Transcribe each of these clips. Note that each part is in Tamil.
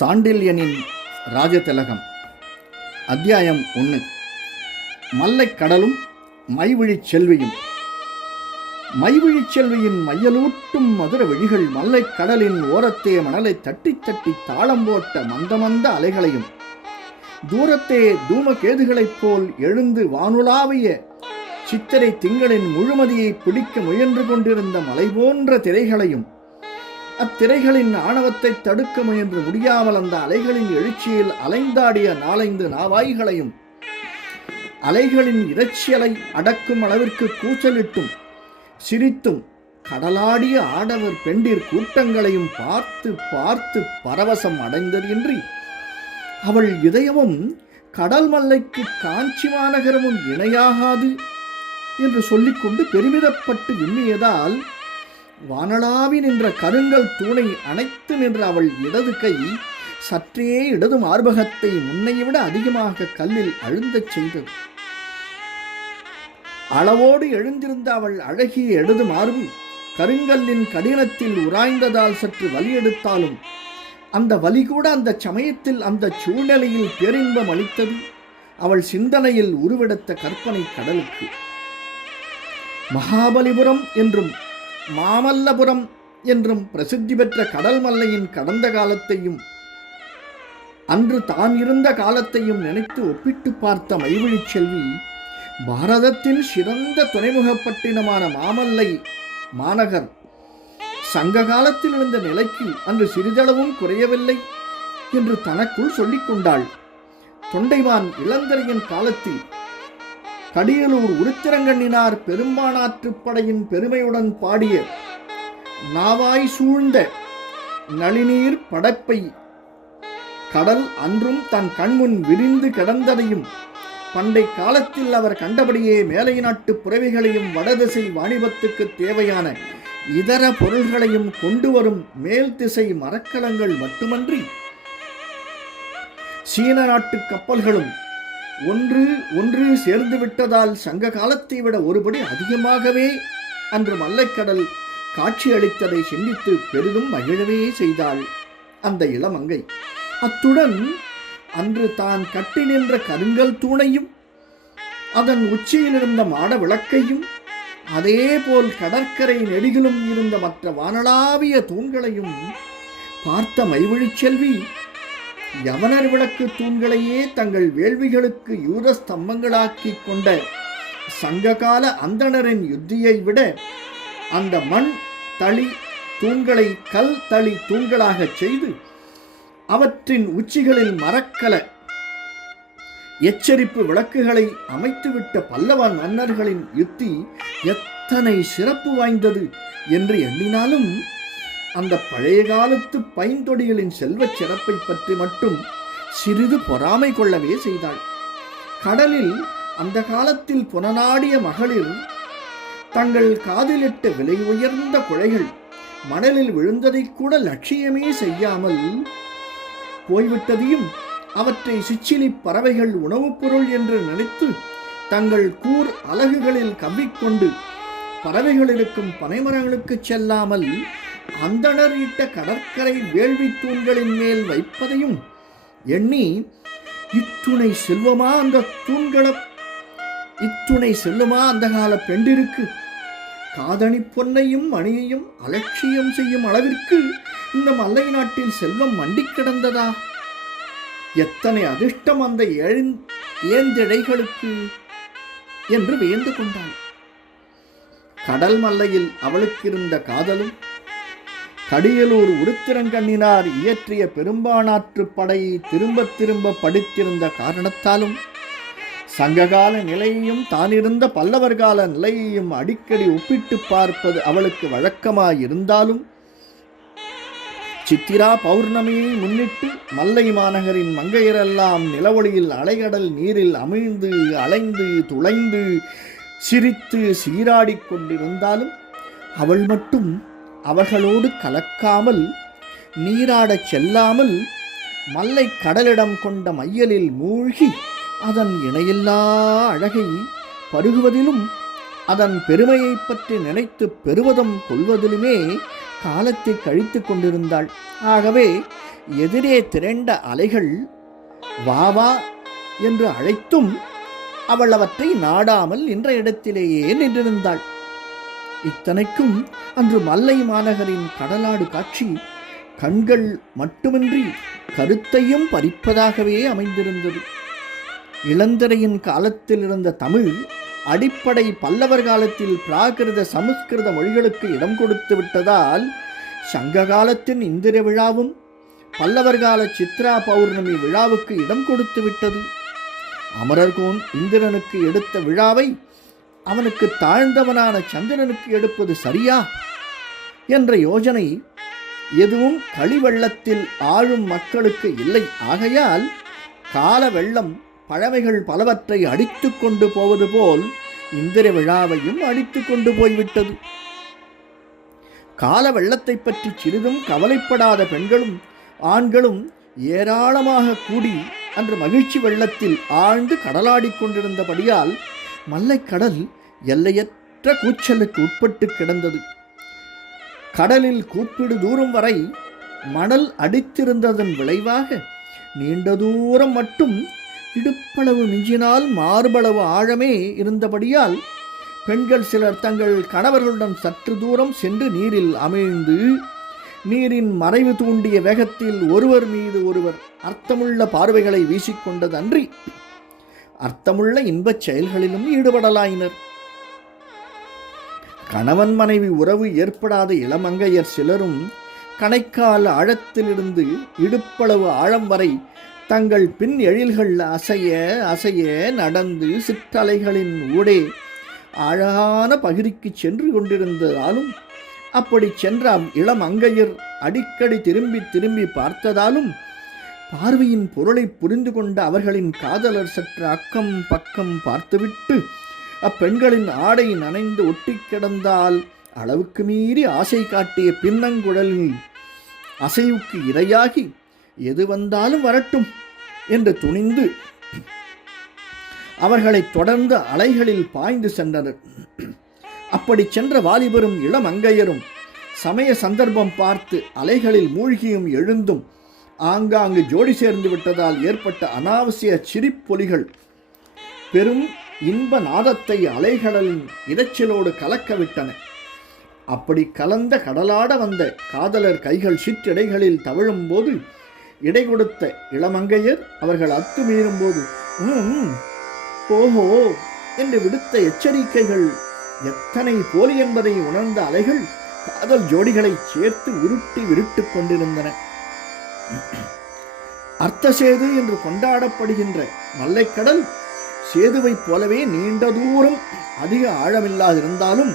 சாண்டில்யனின் ராஜதிலகம். அத்தியாயம் 1. மல்லைக் கடலும் மைவிழிச் செல்வியும். மைவிழிச் செல்வியின் மையலூட்டும் மதுர விழிகள் மல்லைக் கடலின் ஓரத்தே மணலை தட்டி தட்டி தாளம் போட்ட மந்த அலைகளையும், தூரத்தே தூமகேதுகளைப் போல் எழுந்து வானுலாவிய சித்திரை திங்களின் முழுமதியை பிடிக்க முயன்று கொண்டிருந்த மலை போன்ற திரைகளையும், அத்திரைகளின் ஆணவத்தை தடுக்க முயன்று முடியாமல் அந்த அலைகளின் எழுச்சியில் அலைந்தாடிய 4-5 நாவாய்களையும், அலைகளின் இரைச்சலை அடக்கும் அளவிற்கு கூச்சலிட்டும் சிரித்தும் கடலாடிய ஆடவர் பெண்டிர் கூட்டங்களையும் பார்த்து பார்த்து பரவசம் அடைந்ததின்றி அவள் இதயமும் கடல் மல்லைக்கு காஞ்சி மாநகரமும் இணையாகாது என்று சொல்லிக்கொண்டு பெருமிதப்பட்டு விம்மியதால் வானளாவி நின்ற கருங்கல் தூணை அணைத்து நின்ற அவள் இடது கை சற்றே இடது மார்பகத்தை முன்னைவிட அதிகமாக கல்லில் அழுந்தச் செய்தது. அளவோடு எழுந்திருந்த அவள் அழகிய இடது மார்பு கருங்கல்லின் கடினத்தில் உராய்ந்ததால் சற்று வலி எடுத்தாலும் அந்த வலி கூட அந்த சமயத்தில் அந்த சூழ்நிலையில் பேரின்பம் அளித்தது. அவள் சிந்தனையில் உருவெடுத்த கற்பனை கடலுக்கு மகாபலிபுரம் என்றும் மாமல்லபுரம் என்றும் பிரசித்தி பெற்ற கடல் மல்லையின் கடந்த காலத்தையும் அன்று தான் இருந்த காலத்தையும் நினைத்து ஒப்பிட்டு பார்த்த மைவிழிச் செல்வி பாரதத்தின் சிறந்த துறைமுகப்பட்டினமான மாமல்லை மாநகர் சங்க காலத்தில் இருந்த நிலைக்கு அன்று சிறிதளவும் குறையவில்லை என்று தனக்குள் சொல்லிக் கொண்டாள். தொண்டைமான் இளந்தரையின் காலத்தில் கடியலூர் உருத்திரங்கண்ணினார் பெரும்பானாற்றுப்படையின் பெருமையுடன் பாடிய நாவாய் சூழ்ந்த நளிநீர் படைப்பை கடல் அன்றும் தன் கண்முன் விரிந்து கிடந்ததையும், பண்டை காலத்தில் அவர் கண்டபடியே மேலை நாட்டு புறவிகளையும் வடதிசை வாணிபத்துக்கு தேவையான இதர பொருள்களையும் கொண்டு வரும் மேல் திசை மரக்கலங்கள் மட்டுமன்றி சீன நாட்டு கப்பல்களும் ஒன்று சேர்ந்து விட்டதால் சங்க காலத்தை விட ஒருபடி அதிகமாகவே அன்று மல்லைக்கடல் காட்சி அளித்ததை சிந்தித்து பெரிதும் மகிழவே செய்தாள் அந்த இளமங்கை. அத்துடன் அன்று தான் கட்டி நின்ற கருங்கல் தூணையும் அதன் உச்சியில் இருந்த மாட விளக்கையும் அதேபோல் கடற்கரை நெடுகிலும் இருந்த மற்ற வானளாவிய தூண்களையும் பார்த்த மைவிழிச் செல்வி யவனர் விளக்கு தூண்களையே தங்கள் வேள்விகளுக்கு யூத ஸ்தம்பங்களாக்கி கொண்ட சங்ககால அந்தணரின் யுத்தியை விட அந்த மண் தளி தூண்களை கல் தளி தூண்களாகச் செய்து அவற்றின் உச்சிகளில் மரக்கல எச்சரிப்பு விளக்குகளை அமைத்துவிட்ட பல்லவ மன்னர்களின் யுத்தி எத்தனை சிறப்பு வாய்ந்தது என்று எண்ணினாலும் அந்த பழைய காலத்து பைந்தொடிகளின் செல்வச் சிறப்பை பற்றி மட்டும் சிறிது பொறாமை கொள்ளவே செய்தாள். கடலில் அந்த காலத்தில் புனநாடிய மகளிர் தங்கள் காதிலிட்ட விலை உயர்ந்த குழைகள் மணலில் விழுந்ததை கூட லட்சியமே செய்யாமல் போய்விட்டதையும், அவற்றை சிச்சிலி பறவைகள் உணவுப் பொருள் என்று நினைத்து தங்கள் கூர் அலகுகளில் கவ்விக்கொண்டு பறவைகள் இருக்கும் பனைமரங்களுக்கு செல்லாமல் அந்தணர் இட்ட கடற்கரை வேள்வி தூண்களின் மேல் வைப்பதையும் எண்ணி இத்துணை செல்வமா அந்த கால பெண்டிருக்கு காதணி பொன்னையும் மணியையும் அலட்சியம் செய்யும் அளவிற்கு இந்த மல்லை நாட்டில் செல்வம் மண்டி கிடந்ததா? எத்தனை அதிர்ஷ்டம் அந்த ஏந்திழைகளுக்கு என்று வியந்து கொண்டாள். கடல் மல்லையில் அவளுக்கு இருந்த காதலும் கடியலூர் உருத்திரங்கண்ணினார் இயற்றிய பெரும்பானாற்று படையை திரும்ப படித்திருந்த காரணத்தாலும் சங்ககால நிலையையும் தானிருந்த பல்லவர் கால நிலையையும் அடிக்கடி ஒப்பிட்டு பார்ப்பது அவளுக்கு வழக்கமாயிருந்தாலும் சித்திரா பௌர்ணமியை முன்னிட்டு மல்லை மாநகரின் மங்கையரெல்லாம் நிலவொளியில் அலைகடல் நீரில் அமிழ்ந்து அலைந்து துளைந்து சிரித்து சீராடிக் கொண்டிருந்தாலும் அவள் மட்டும் அவர்களோடு கலக்காமல் நீராடச் செல்லாமல் மல்லை கடலிடம் கொண்ட மையலில் மூழ்கி அதன் இணையில்லா அழகை பருகுவதிலும் அதன் பெருமையை பற்றி நினைத்து பெறுவதும் கொள்வதிலுமே காலத்தை கழித்து கொண்டிருந்தாள். ஆகவே எதிரே திரண்ட அலைகள் வா வா என்று அழைத்தும் அவள் அவற்றை நாடாமல் நின்ற இடத்திலேயே நின்றிருந்தாள். இத்தனைக்கும் அன்று மல்லை மாநகரின் கடலாடு காட்சி கண்கள் மட்டுமின்றி கருத்தையும் பறிப்பதாகவே அமைந்திருந்தது. இளந்திரையின் காலத்தில் இருந்த தமிழ் அடிப்படை பல்லவர் காலத்தில் பிராகிருத சமஸ்கிருத மொழிகளுக்கு இடம் கொடுத்து விட்டதால் சங்க காலத்தின் இந்திர விழாவும் பல்லவர் கால சித்ரா பௌர்ணமி விழாவுக்கு இடம் கொடுத்து விட்டது. அமரர்கோன் இந்திரனுக்கு எடுத்த விழாவை அவனுக்கு தாழ்ந்தவனான சந்திரனுக்கு எடுப்பது சரியா என்ற யோசனை எதுவும் களிவெள்ளத்தில் ஆழும் மக்களுக்கு இல்லை. ஆகையால் கால வெள்ளம் பழமைகள் பலவற்றை அடித்து கொண்டு போவது போல் இந்திர விழாவையும் அடித்து கொண்டு போய்விட்டது. கால வெள்ளத்தை பற்றி சிறிதும் கவலைப்படாத பெண்களும் ஆண்களும் ஏராளமாக கூடி அன்று மகிழ்ச்சி வெள்ளத்தில் ஆழ்ந்து கடலாடி கொண்டிருந்தபடியால் மல்லைக்கடல் எல்லையற்ற கூச்சலுக்கு உட்பட்டு கிடந்தது. கடலில் கூப்பிடு தூரம் வரை மணல் அடித்திருந்ததன் விளைவாக நீண்ட தூரம் மட்டும் இடுப்பளவு மிஞ்சினால் மார்பளவு ஆழமே இருந்தபடியால் பெண்கள் சிலர் தங்கள் கணவர்களுடன் சற்று தூரம் சென்று நீரில் அமிழ்ந்து நீரின் மறைவு தூண்டிய வேகத்தில் ஒருவர் மீது ஒருவர் அர்த்தமுள்ள பார்வைகளை வீசிக்கொண்டதன்றி அர்த்தமுள்ள இன்பச் செயல்களிலும் ஈடுபடலாயினர். கணவன் மனைவி உறவு ஏற்படாத இளமங்கையர் சிலரும் கணைக்கால் ஆழத்திலிருந்து இடுப்பளவு ஆழம் வரை தங்கள் பின் எழில்கள் அசைய அசைய நடந்து சிற்றலைகளின் ஊடே ஆழகான பகுதிக்கு சென்று கொண்டிருந்ததாலும் அப்படி சென்ற இளமங்கையர் அடிக்கடி திரும்பி திரும்பி பார்த்ததாலும் பார்வையின் பொருளை புரிந்து கொண்ட அவர்களின் காதலர் சற்று அக்கம் பக்கம் பார்த்துவிட்டு அப்பெண்களின் ஆடை நனைந்து ஒட்டி கிடந்தால் அளவுக்கு மீறி ஆசை காட்டிய பின்னங்குழலில் அசைவுக்கு இரையாகி எது வந்தாலும் வரட்டும் என்று துணிந்து அவர்களை தொடர்ந்து அலைகளில் பாய்ந்து சென்றனர். அப்படி சென்ற வாலிபரும் இளமங்கையரும் சமய சந்தர்ப்பம் பார்த்து அலைகளில் மூழ்கியும் எழுந்தும் ஆங்காங்கு ஜோடி சேர்ந்து விட்டதால் ஏற்பட்ட அனாவசிய சிரிப்பொலிகள் பெரும் இன்ப நாதத்தை அலைகடலின் இரைச்சலோடு கலக்கவிட்டன. அப்படி கலந்த கடலாட வந்த காதலர் கைகள் சிற்றிடைகளில் தவழும் போது இடை கொடுத்த இளமங்கையர் அவர்கள் அத்துமீறும் போது ஓஹோ என்று விடுத்த எச்சரிக்கைகள் எத்தனை போலி என்பதை உணர்ந்த அலைகள் காதல் ஜோடிகளை சேர்த்து உருட்டி விருட்டு கொண்டிருந்தன. அர்த்த சேது என்று கொண்டாடப்படுகின்ற மல்லைக்கடல் சேதுவைப் போலவே நீண்ட தூரம் அதிக ஆழமில்லாதிருந்தாலும்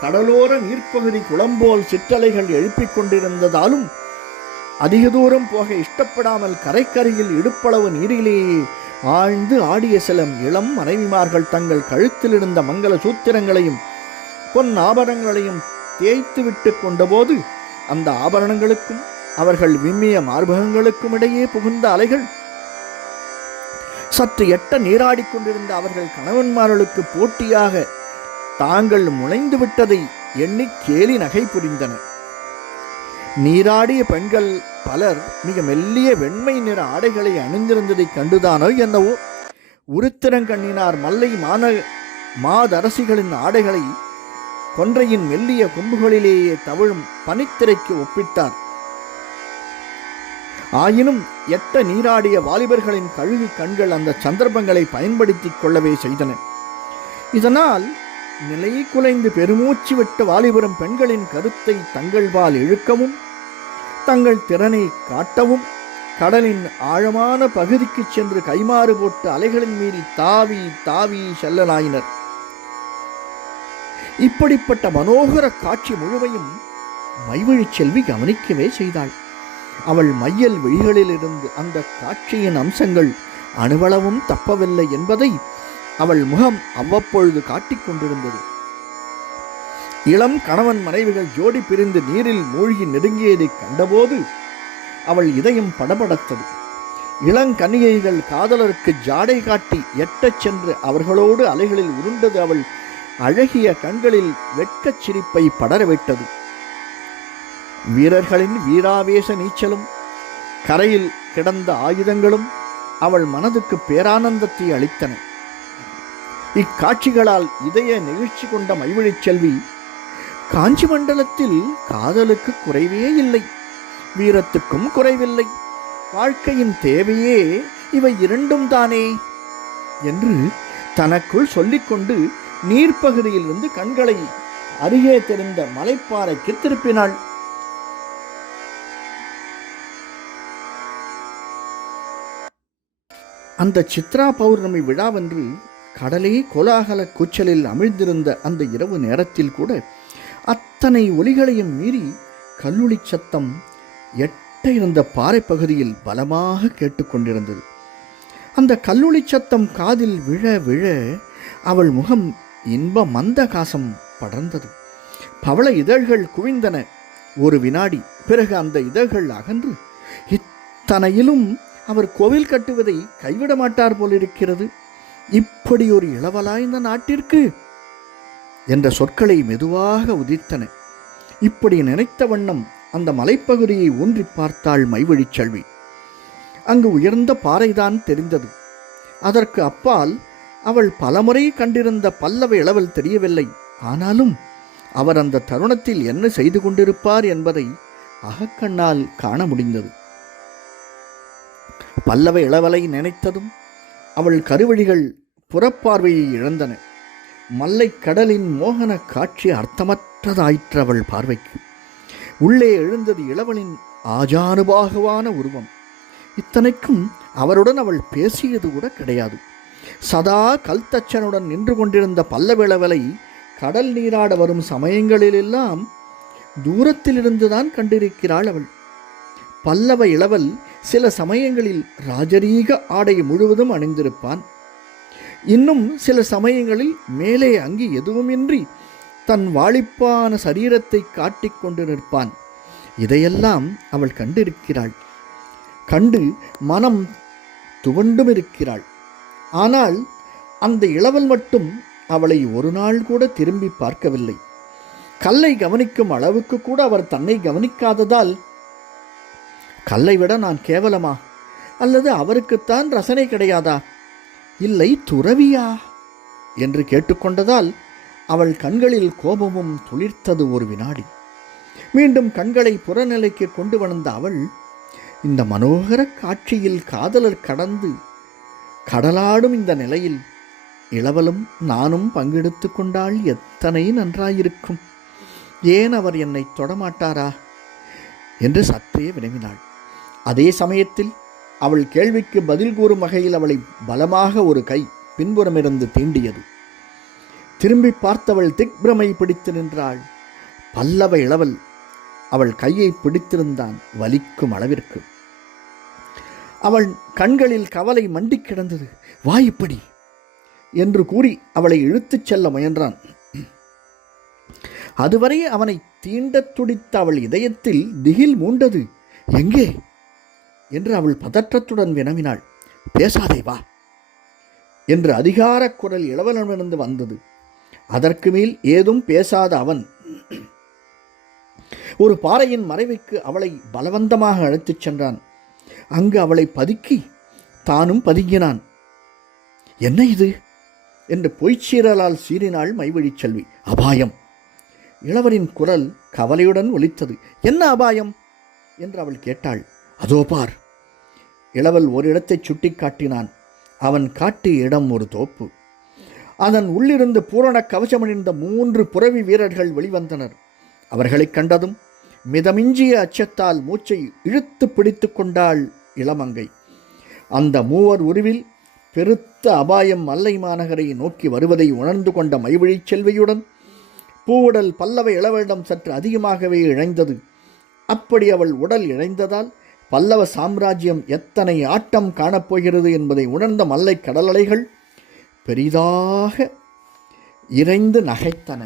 கடலோர நீர்ப்பகுதி குளம்போல் சிற்றலைகள் எழுப்பிக் கொண்டிருந்ததாலும் அதிக தூரம் போக இஷ்டப்படாமல் கரைக்கரையில் இடுப்பளவு நீரிலேயே ஆழ்ந்து ஆடிய சில இளம் மனைவிமார்கள் தங்கள் கழுத்தில் இருந்த மங்கள சூத்திரங்களையும் பொன் ஆபரணங்களையும் தேய்த்து விட்டு கொண்டபோது அந்த ஆபரணங்களுக்கும் அவர்கள் விம்மிய மார்பகங்களுக்கும் இடையே புகுந்த அலைகள் சற்று எட்ட நீராடிக் கொண்டிருந்த அவர்கள் கணவன்மார்களுக்கு போட்டியாக தாங்கள் முளைந்து விட்டதை எண்ணி கேலி நகை புரிந்தன. நீராடிய பெண்கள் பலர் மிக மெல்லிய வெண்மை நிற ஆடைகளை அணிந்திருந்ததை கண்டுதானோ என்னவோ உருத்திரங்கண்ணினார் மல்லை மாதரசிகளின் ஆடைகளை கொன்றையின் மெல்லிய கொம்புகளிலேயே தவிழும் பனித்திரைக்கு ஒப்பிட்டார். ஆயினும் எட்ட நீராடிய வாலிபர்களின் கழுகு கண்கள் அந்த சந்தர்ப்பங்களை பயன்படுத்திக் கொள்ளவே செய்தன. இதனால் நிலை குலைந்து பெருமூச்சு விட்ட வாலிபரும் பெண்களின் கருத்தை தங்கள்பால் இழுக்கவும் தங்கள் திறனை காட்டவும் கடலின் ஆழமான பகுதிக்கு சென்று கைமாறு போட்டு அலைகளின் மீறி தாவி தாவி செல்லலாயினர். இப்படிப்பட்ட மனோகர காட்சி முழுமையும் மைவழி செல்வி கவனிக்கவே செய்தாள். அவள் மையல் விழிகளிலிருந்து அந்த காட்சியின் அம்சங்கள் அணுவளவும் தப்பவில்லை என்பதை அவள் முகம் அவ்வப்பொழுது காட்டிக் கொண்டிருந்தது. இளம் கணவன் மனைவிகள் ஜோடி பிரிந்து நீரில் மூழ்கி நெருங்கியதை கண்டபோது அவள் இதயம் படபடத்தது. இளங்கன்னிகைகள் காதலருக்கு ஜாடை காட்டி எட்டச் சென்று அவர்களோடு அலைகளில் உருண்டது அவள் அழகிய கண்களில் வெட்கச் சிரிப்பை படரவிட்டது. வீரர்களின் வீராவேச நீச்சலும் கரையில் கிடந்த ஆயுதங்களும் அவள் மனதுக்கு பேரானந்தத்தை அளித்தன. இக்காட்சிகளால் இதய நெகிழ்ச்சி கொண்ட மைவழிச் செல்வி, காஞ்சி மண்டலத்தில் காதலுக்கு குறைவே இல்லை, வீரத்துக்கும் குறைவில்லை, வாழ்க்கையின் தேவையே இவை இரண்டும் தானே என்று தனக்குள் சொல்லிக்கொண்டு நீர்ப்பகுதியிலிருந்து கண்களை அருகே தெரிந்த மலைப்பாறைக்கு திருப்பினாள். அந்த சித்ரா பௌர்ணமி விழாவன்று கடலே கோலாகல கூச்சலில் அமிழ்ந்திருந்த அந்த இரவு நேரத்தில் கூட அத்தனை ஒலிகளையும் மீறி கல்லுளி சத்தம் எட்ட இருந்த பாறை பகுதியில் பலமாக கேட்டுக்கொண்டிருந்தது. அந்த கல்லுளி சத்தம் காதில் விழ விழ அவள் முகம் இன்ப மந்தகாசம் படர்ந்தது. பவள இதழ்கள் குவிந்தன. ஒரு வினாடி பிறகு அந்த இதழ்கள் அகன்று, இத்தனையிலும் அவர் கோவில் கட்டுவதை கைவிட மாட்டார் போலிருக்கிறது, இப்படி ஒரு இளவலாய்ந்த நாட்டிற்கு என்ற சொற்களை மெதுவாக உதித்தன. இப்படி நினைத்த வண்ணம் அந்த மலைப்பகுதியை ஊன்றி பார்த்தாள் மைவழிச் செல்வி. அங்கு உயர்ந்த பாறைதான் தெரிந்தது. அதற்கு அப்பால் அவள் பலமுறை கண்டிருந்த பல்லவ இளவல் தெரியவில்லை. ஆனாலும் அவர் அந்த தருணத்தில் என்ன செய்து கொண்டிருப்பார் என்பதை அகக்கண்ணால் காண முடிந்தது. பல்லவ இளவலை நினைத்ததும் அவள் கருவழிகள் புறப்பார்வையை இழந்தன. மல்லை கடலின் மோகன காட்சி அர்த்தமற்றதாயிற்று அவள் பார்வைக்கு. உள்ளே எழுந்தது இளவலின் ஆஜானுபாகுவான உருவம். இத்தனைக்கும் அவருடன் அவள் பேசியது கூட கிடையாது. சதா கல்தச்சனுடன் நின்று கொண்டிருந்த பல்லவ இளவலை கடல் நீராட வரும் சமயங்களிலெல்லாம் தூரத்திலிருந்துதான் கண்டிருக்கிறாள் அவள். பல்லவ இளவல் சில சமயங்களில் ராஜரீக ஆடை முழுவதும் அணிந்திருப்பான். இன்னும் சில சமயங்களில் மேலே அங்கி எதுவுமின்றி தன் வாளிப்பான சரீரத்தை காட்டிக் கொண்டு நிற்பான். இதையெல்லாம் அவள் கண்டிருக்கிறாள். கண்டு மனம் துவண்டும் இருக்கிறாள். ஆனால் அந்த இளவல் மட்டும் அவளை ஒரு நாள் கூட திரும்பி பார்க்கவில்லை. கல்லை கவனிக்கும் அளவுக்கு கூட அவர் தன்னை கவனிக்காததால், கல்லை விட நான் கேவலமா, அல்லது அவருக்குத்தான் ரசனை கிடையாதா, இல்லை துறவியா என்று கேட்டுக்கொண்டதால் அவள் கண்களில் கோபமும் துளிர்த்தது. ஒரு வினாடி மீண்டும் கண்களை புறநிலைக்கு கொண்டு வந்த அவள், இந்த மனோகர காட்சியில் காதலர் கடந்து கடலாடும் இந்த நிலையில் இளவலும் நானும் பங்கெடுத்து கொண்டால் எத்தனை நன்றாயிருக்கும், ஏன் அவர் என்னை தொடமாட்டாரா என்று சற்றே வினவினாள். அதே சமயத்தில் அவள் கேள்விக்கு பதில் கூறும் வகையில் அவளை பலமாக ஒரு கை பின்புறமிருந்து தீண்டியது. திரும்பி பார்த்தவள் திக்பிரமை பிடித்து நின்றாள். பல்லவ இளவல் அவள் கையை பிடித்திருந்தான் வலிக்கும் அளவிற்கு. அவள் கண்களில் கவலை மண்டி கிடந்தது. வா இப்படி என்று கூறி அவளை இழுத்துச் செல்ல முயன்றான். அதுவரை அவனை தீண்டத் துடித்த அவள் இதயத்தில் திகில் மூண்டது. எங்கே என்று அவள் பதற்றத்துடன் வினவினாள். பேசாதே வா என்று அதிகார குரல் இளவலனிருந்து வந்தது. அதற்கு மேல் ஏதும் பேசாத அவன் ஒரு பாறையின் மறைவுக்கு அவளை பலவந்தமாக அழைத்துச் சென்றான். அங்கு அவளை பதுக்கி தானும் பதுங்கினான். என்ன இது என்று பொய்ச்சீரலால் சீறினாள் மைவழிச் செல்வி. அபாயம்! இளவரின் குரல் கவலையுடன் ஒலித்தது. என்ன அபாயம் என்று அவள் கேட்டாள். அதோ பார்! இளவல் ஒரு இடத்தை சுட்டி காட்டினான். அவன் காட்டிய இடம் ஒரு தோப்பு. அதன் உள்ளிருந்து பூரண கவசமணிந்த 3 புரவி வீரர்கள் வெளிவந்தனர். அவர்களைக் கண்டதும் மிதமிஞ்சிய அச்சத்தால் மூச்சை இழுத்து பிடித்து கொண்டாள் இளமங்கை. அந்த 3 உருவில் பெருத்த அபாயம் மல்லை மாநகரை நோக்கி வருவதை உணர்ந்து கொண்ட மைவழிச் செல்வியுடன் பூவுடல் பல்லவ இளவலிடம் சற்று அதிகமாகவே இழைந்தது. அப்படி அவள் உடல் இழைந்ததால் பல்லவ சாம்ராஜ்யம் எத்தனை ஆட்டம் காணப்போகிறது என்பதை உணர்ந்த மல்லை கடலலைகள் பெரிதாக இறைந்து நகைத்தன.